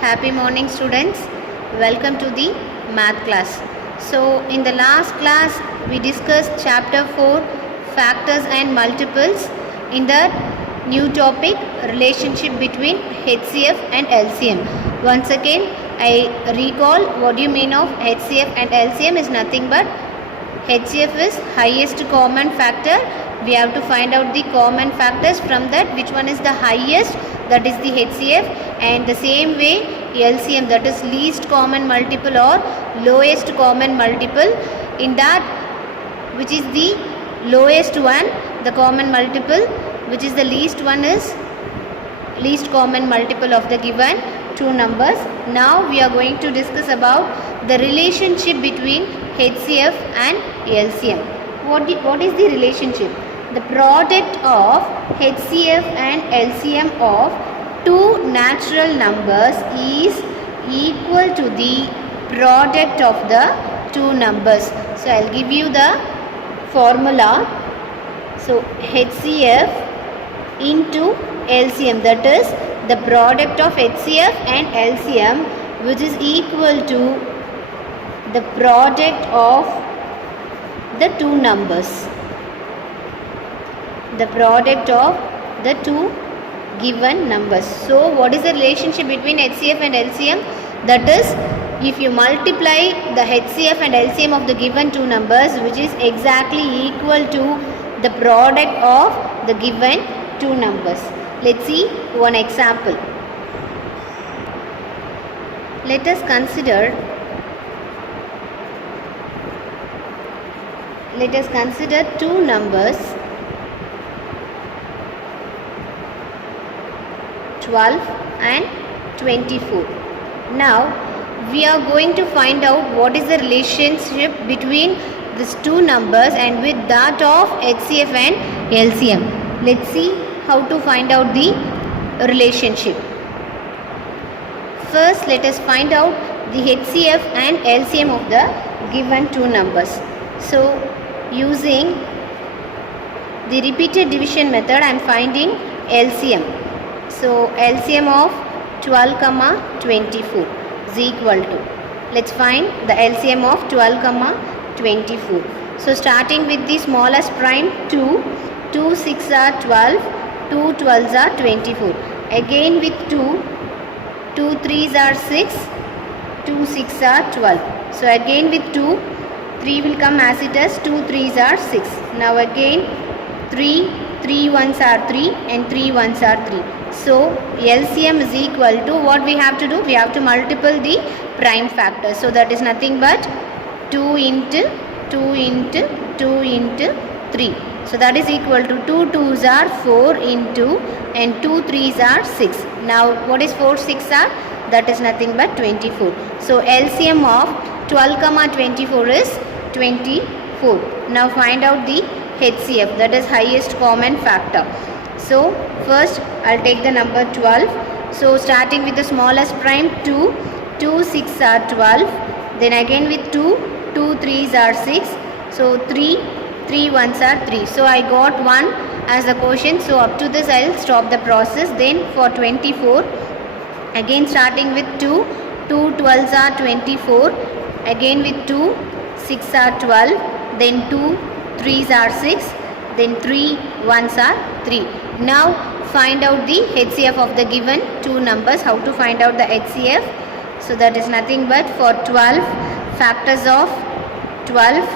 Happy morning, students. Welcome to the math class. So in the last class we discussed chapter 4 factors and multiples. In the new topic relationship between HCF and LCM. Once again I recall what you mean of HCF and LCM is nothing but HCF is highest common factor. We have to find out the common factors. From that which one is the highest, that is the HCF, and the same way LCM, that is least common multiple or lowest common multiple. In that which is the lowest one, the common multiple, which is the least one is least common multiple of the given two numbers. Now we are going to discuss about the relationship between HCF and LCM. What is the relationship? The product of HCF and LCM of two natural numbers is equal to the product of the two numbers. So I will give you the formula. So HCF into LCM, that is the product of HCF and LCM, which is equal to the product of the two numbers, the product of the two given numbers. So what is the relationship between HCF and LCM? That is, if you multiply the HCF and LCM of the given two numbers, which is exactly equal to the product of the given two numbers. Let's see one example. Let us consider two numbers 12 and 24. Now we are going to find out what is the relationship between these two numbers and with that of HCF and LCM. Let's see how to find out the relationship. First, let us find out the HCF and LCM of the given two numbers. So using the repeated division method, I am finding LCM. So LCM of 12 comma 24 is equal to, let's find the LCM of 12 comma 24. So starting with the smallest prime 2 6 are 12, 2 12s are 24. Again with 2 3s are 6, 2 6 are 12. So again with 2, 3 will come as it is, 2 3s are 6. Now again 3 1s are 3 and 3 1s are 3. So LCM is equal to, what we have to do? We have to multiply the prime factors. So that is nothing but 2 into 2 into 2 into 3. So that is equal to 2 2s are 4 into and 2 3s are 6. Now what is 4 6 are? That is nothing but 24. So LCM of 12 comma 24 is 24. Now find out the HCF, that is highest common factor. So first I will take the number 12. So starting with the smallest prime 2 6 are 12. Then again with 2 3s are 6. So 3 1s are 3. So I got 1 as the quotient. So up to this I will stop the process. Then for 24, again starting with 2 12s are 24. Again with 2 6 are 12. Then 2 3s are 6. Then 3 1s are 3. Now find out the HCF of the given two numbers. How to find out the HCF? So that is nothing but, for 12, factors of 12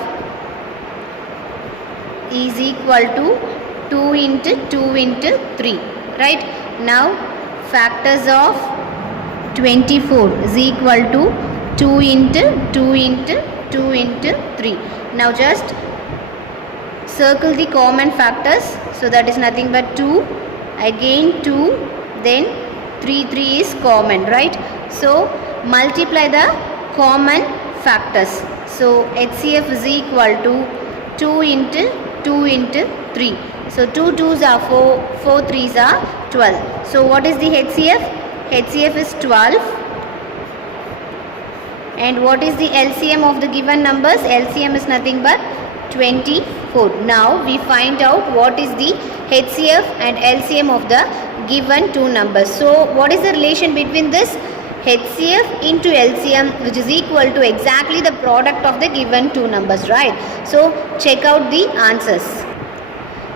is equal to 2 into 2 into 3. Right? Now factors of 24 is equal to 2 into 2 into 2 into 3. Now just circle the common factors. So that is nothing but 2, again 2, then 3 is common, right? So multiply the common factors. So HCF is equal to 2 into 2 into 3. So 2 2s are 4, 4 3s are 12. So what is the HCF? HCF is 12. And what is the LCM of the given numbers? LCM is nothing but 24. Now we find out what is the HCF and LCM of the given two numbers. So what is the relation between this? HCF into LCM, which is equal to exactly the product of the given two numbers, right? So check out the answers.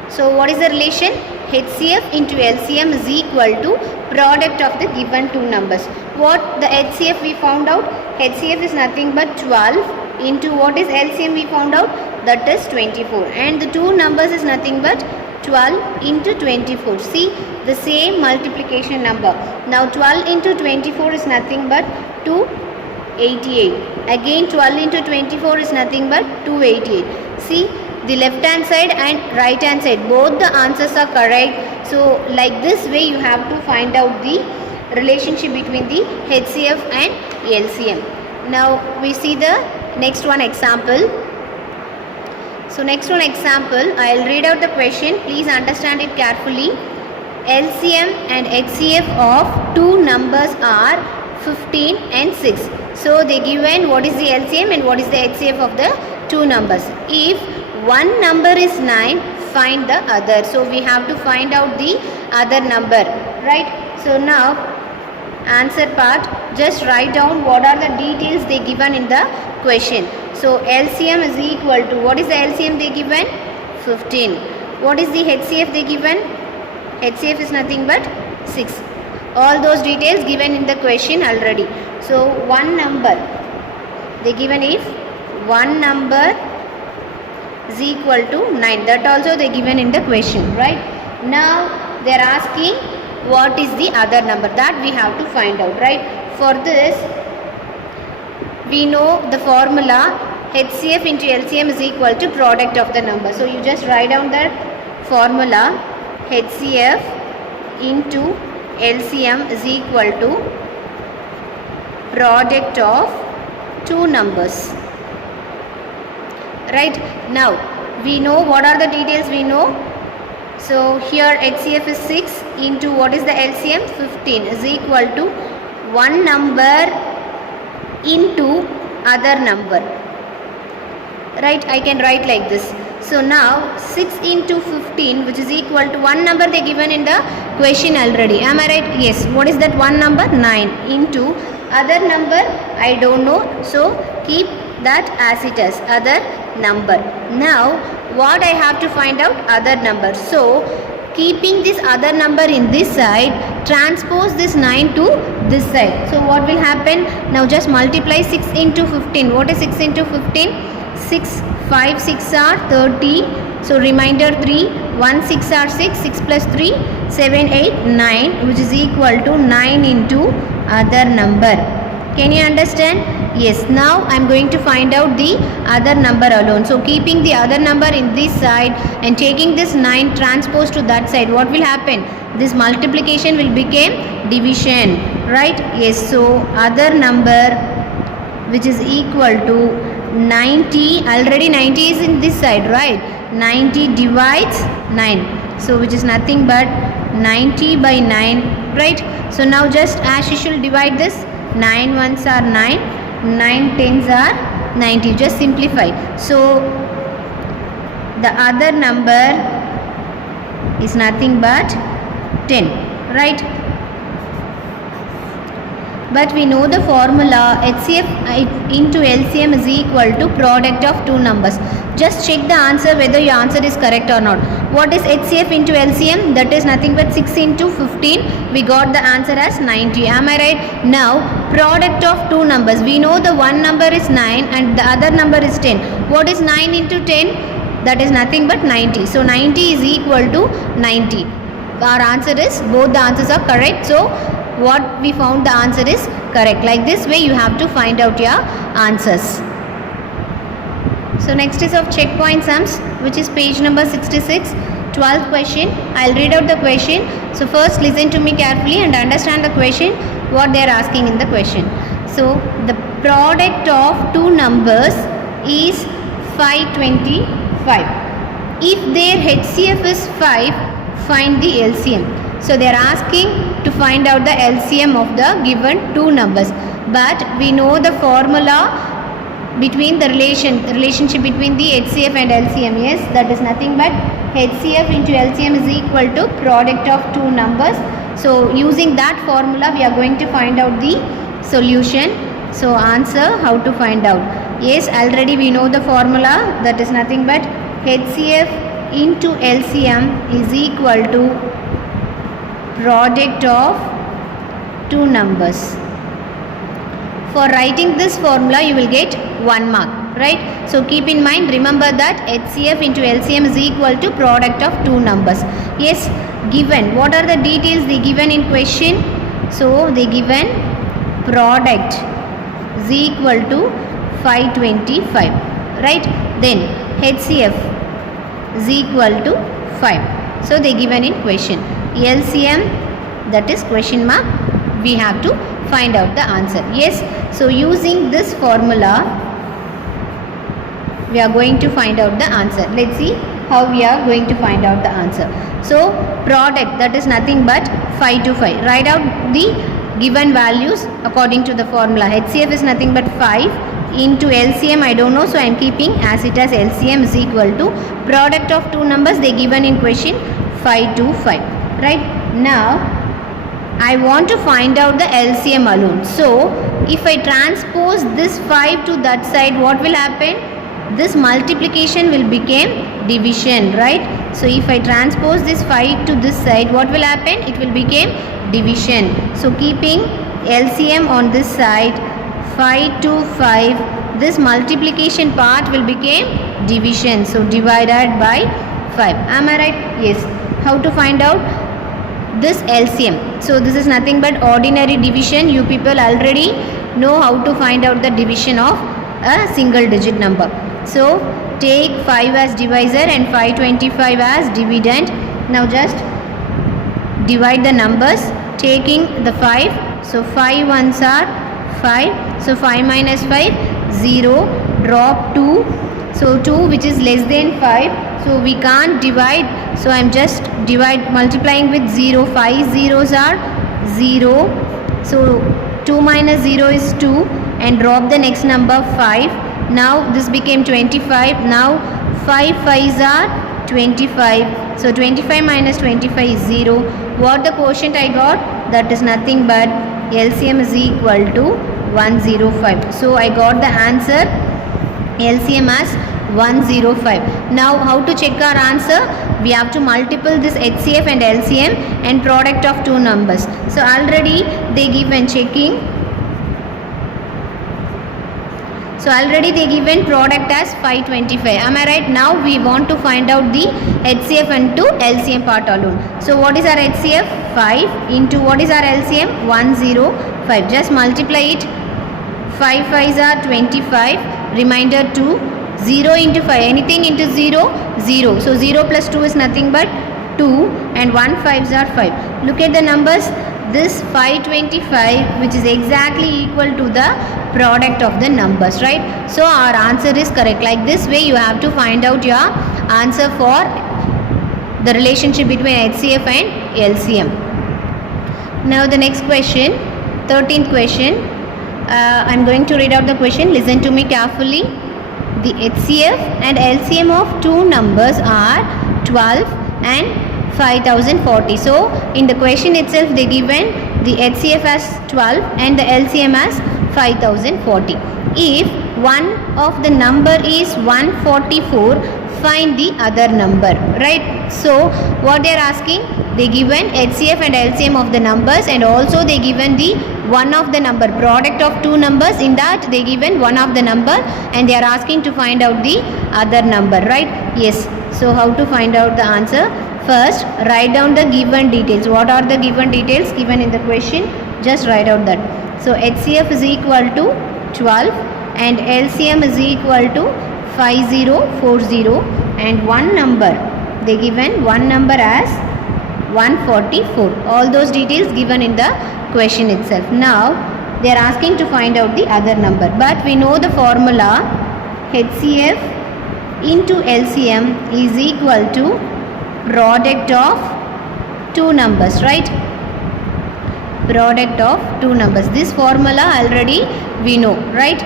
So what is the relation? HCF into LCM is equal to product of the given two numbers. What the HCF we found out? HCF is nothing but 12 into what is LCM we found out? That is 24. And the two numbers is nothing but 12 into 24. See the same multiplication number. Now 12 into 24 is nothing but 288. Again 12 into 24 is nothing but 288. See the left hand side and right hand side, both the answers are correct. So like this way you have to find out the relationship between the HCF and LCM. Now we see the next one example. So next one example, I will read out the question. Please understand it carefully. LCM and HCF of two numbers are 15 and 6. So they given what is the LCM and what is the HCF of the two numbers. If one number is 9, find the other. So we have to find out the other number, right? So now answer part, just write down what are the details they given in the question. So LCM is equal to, what is the LCM they given? 15. What is the HCF they given? HCF is nothing but 6. All those details given in the question already. So one number they given is one number is equal to 9. That also they given in the question, right? Now they are asking what is the other number, that we have to find out, right? For this we know the formula, HCF into LCM is equal to product of the number. So you just write down that formula, HCF into LCM is equal to product of two numbers, right? Now we know what are the details we know. So here HCF is 6 into what is the LCM? 15 is equal to one number into other number, right? I can write like this. So now 6 into 15, which is equal to one number they given in the question already. Am I right? Yes. What is that one number? 9 into other number I don't know. So keep that as it is, other number. Now what I have to find out? Other number. So keeping this other number in this side, transpose this 9 to this side. So what will happen? Now just multiply 6 into 15. What is 6 into 15? 6, 5, 6 are 30. So remainder 3, 1, 6 are 6, 6 plus 3, 7, 8, 9, which is equal to 9 into other number. Can you understand? Yes. Now I am going to find out the other number alone. So keeping the other number in this side and taking this 9 transposed to that side, what will happen? This multiplication will become division, right? Yes. So other number which is equal to 90, already 90 is in this side, right? 90 divides 9. So which is nothing but 90 by 9, right? So now just as usual divide this. 9 ones are 9, 9 tens are 90. Just simplify. So the other number is nothing but 10, right? But we know the formula, HCF into LCM is equal to product of two numbers. Just check the answer whether your answer is correct or not. What is HCF into LCM? That is nothing but 6 into 15. We got the answer as 90. Am I right? Now product of two numbers. We know the one number is 9 and the other number is 10. What is 9 into 10? That is nothing but 90. So 90 is equal to 90. Our answer is, both the answers are correct. So what we found, the answer is correct. Like this way you have to find out your answers. So next is of checkpoint sums, which is page number 66, 12th question. I'll read out the question. So first listen to me carefully and understand the question, what they are asking in the question. So the product of two numbers is 525. If their HCF is 5, find the LCM. So they are asking to find out the LCM of the given two numbers. But we know the formula between the relationship between the HCF and LCM. Yes, that is nothing but HCF into LCM is equal to product of two numbers. So using that formula we are going to find out the solution. So answer, how to find out? Yes, already we know the formula, that is nothing but HCF into LCM is equal to product of two numbers. For writing this formula you will get 1 mark, right? So keep in mind, remember that HCF into LCM is equal to product of two numbers. Yes, given, what are the details they given in question? So they given product is equal to 525, right? Then HCF is equal to 5. So they given in question. LCM, that is question mark, we have to find out the answer. Yes, so using this formula we are going to find out the answer. Let's see how we are going to find out the answer. So product, that is nothing but 5 to 5. Write out the given values according to the formula. HCF is nothing but 5 into LCM I don't know, so I am keeping as it as LCM is equal to product of two numbers they given in question 5 to 5, right? Now I want to find out the LCM alone. So if I transpose this 5 to that side, what will happen? This multiplication will become division, right? So if I transpose this 5 to this side, what will happen? It will become division. So keeping LCM on this side, 5 to 5, this multiplication part will become division. So divided by 5. Am I right? Yes. How to find out this LCM? So this is nothing but ordinary division. You people already know how to find out the division of a single digit number. So take 5 as divisor and 525 as dividend. Now just divide the numbers taking the 5. So 5 ones are 5. So 5 minus 5, 0. Drop 2. So 2 which is less than 5. So we can't divide. So I am just multiplying with 0. 5 zeros are 0. So 2 minus 0 is 2 and drop the next number 5. Now this became 25. Now 5 5s are 25. So 25 minus 25 is 0. What the quotient I got? That is nothing but LCM is equal to 105. So I got the answer LCM as 105. Now how to check our answer? We have to multiply this HCF and LCM and product of two numbers. So already they given checking. So already they given product as 525. Am I right? Now we want to find out the HCF and to LCM part alone. So what is our HCF? 5 into what is our LCM? 105. Just multiply it. 5 5s are 25. Remainder 2. 0 into 5. Anything into 0? 0. So 0 plus 2 is nothing but 2 and 1 5s are 5. Look at the numbers. This 525 which is exactly equal to the product of the numbers, right? So our answer is correct. Like this way you have to find out your answer for the relationship between HCF and LCM. Now the next question, 13th question. I am going to read out the question. Listen to me carefully. The HCF and LCM of two numbers are 12 and 5040. So in the question itself they given the HCF as 12 and the LCM as 5040. If one of the number is 144, find the other number, right? So what they are asking, they given HCF and LCM of the numbers and also they given the one of the number, product of two numbers. In that they given one of the number and they are asking to find out the other number, right? Yes. So how to find out the answer? First write down the given details. What are the given details given in the question? Just write out that. So HCF is equal to 12 and LCM is equal to 5040 and one number, they given one number as 144. All those details given in the question itself. Now they are asking to find out the other number, but we know the formula. HCF into LCM is equal to product of two numbers, right? Product of two numbers. This formula already we know, right?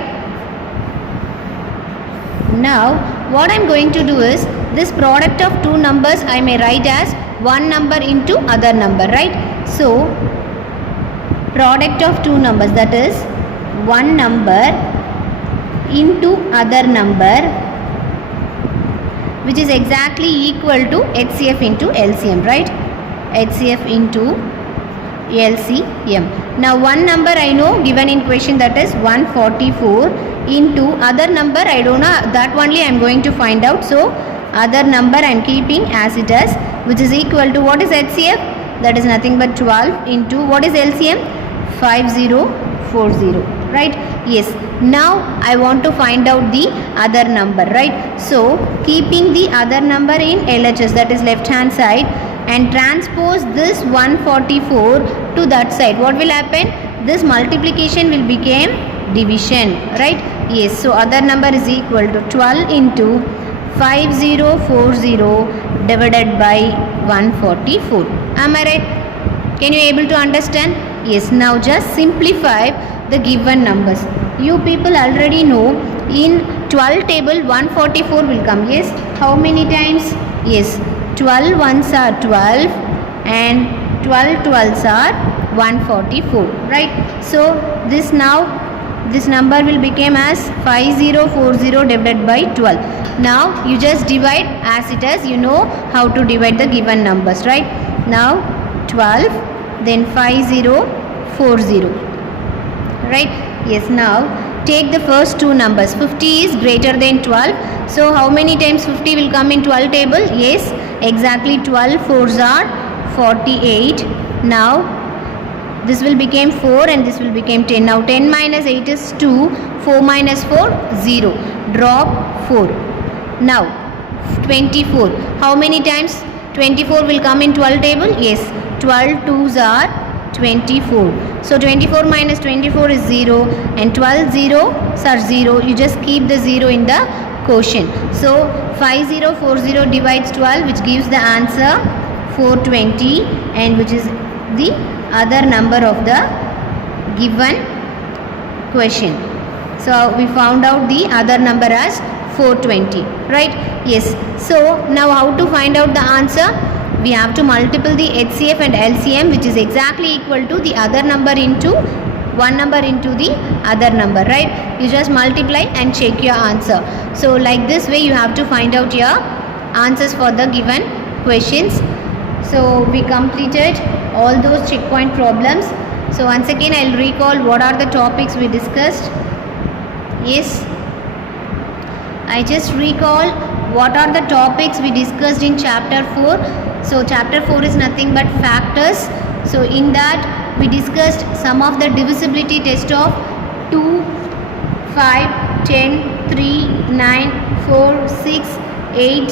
Now what I am going to do is, this product of two numbers I may write as one number into other number, right? So product of two numbers, that is one number into other number, which is exactly equal to HCF into LCM, right? HCF into LCM. Now one number I know given in question, that is 144, into other number I don't know, that only I am going to find out. So other number I am keeping as it is, which is equal to, what is HCF? That is nothing but 12 into, what is LCM? 5040, right? Yes. Now I want to find out the other number, right? So keeping the other number in LHS, that is left hand side, and transpose this 144 to that side, what will happen? This multiplication will become division, right? Yes. So other number is equal to 12 into 5040 divided by 144. Am I right? Can you able to understand? Yes. Now just simplify the given numbers. You people already know in 12 table 144 will come. Yes. How many times? Yes. 12 ones are 12 and 12 12s are 144, right? So this number will become as 5040 divided by 12. Now you just divide as it is. You know how to divide the given numbers, right? Now 12, then 5040, right? Yes. Now take the first two numbers. 50 is greater than 12. So how many times 50 will come in 12 table? Yes, exactly 12 4s are 48. Now this will become 4 and this will become 10. Now 10 minus 8 is 2. 4 minus 4, 0. Drop 4. Now 24. How many times 24 will come in 12 table? Yes, 12 2s are 24. So 24 minus 24 is 0 and 12 zeros are 0. You just keep the 0 in the quotient. So 5040 divides 12, which gives the answer 420, and which is the other number of the given question. So we found out the other number as 420, right? Yes. So now how to find out the answer? We have to multiply the HCF and LCM, which is exactly equal to the other number into one number into the other number, right? You just multiply and check your answer. So like this way you have to find out your answers for the given questions. So we completed all those checkpoint problems. So once again I'll recall what are the topics we discussed. Yes, I just recall what are the topics we discussed in chapter 4. So chapter 4 is nothing but factors. So in that we discussed some of the divisibility test of 2, 5, 10, 3, 9, 4, 6, 8,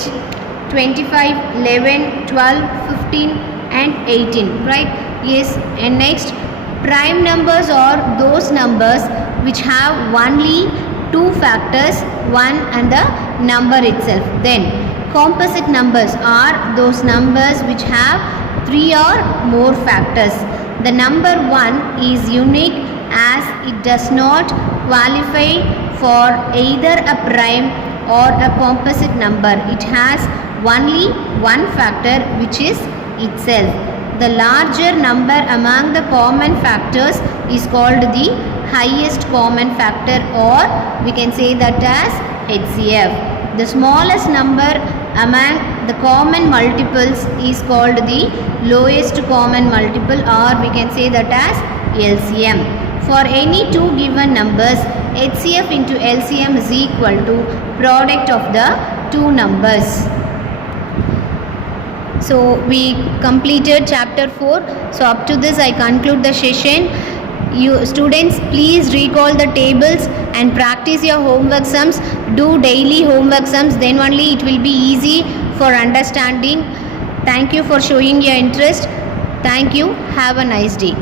25, 11, 12, 15 and 18, right? Yes. And next, prime numbers are those numbers which have only two factors, 1 and the number itself. Then composite numbers are those numbers which have 3 or more factors. The number 1 is unique as it does not qualify for either a prime or a composite number. It has only one factor, which is itself. The larger number among the common factors is called the highest common factor, or we can say that as HCF. The smallest number among the common multiples is called the lowest common multiple, or we can say that as LCM. For any two given numbers, HCF into LCM is equal to product of the two numbers. So we completed chapter 4. So up to this I conclude the session. You students, please recall the tables and practice your homework sums. Do daily homework sums, then only it will be easy for understanding. Thank you for showing your interest. Thank you. Have a nice day.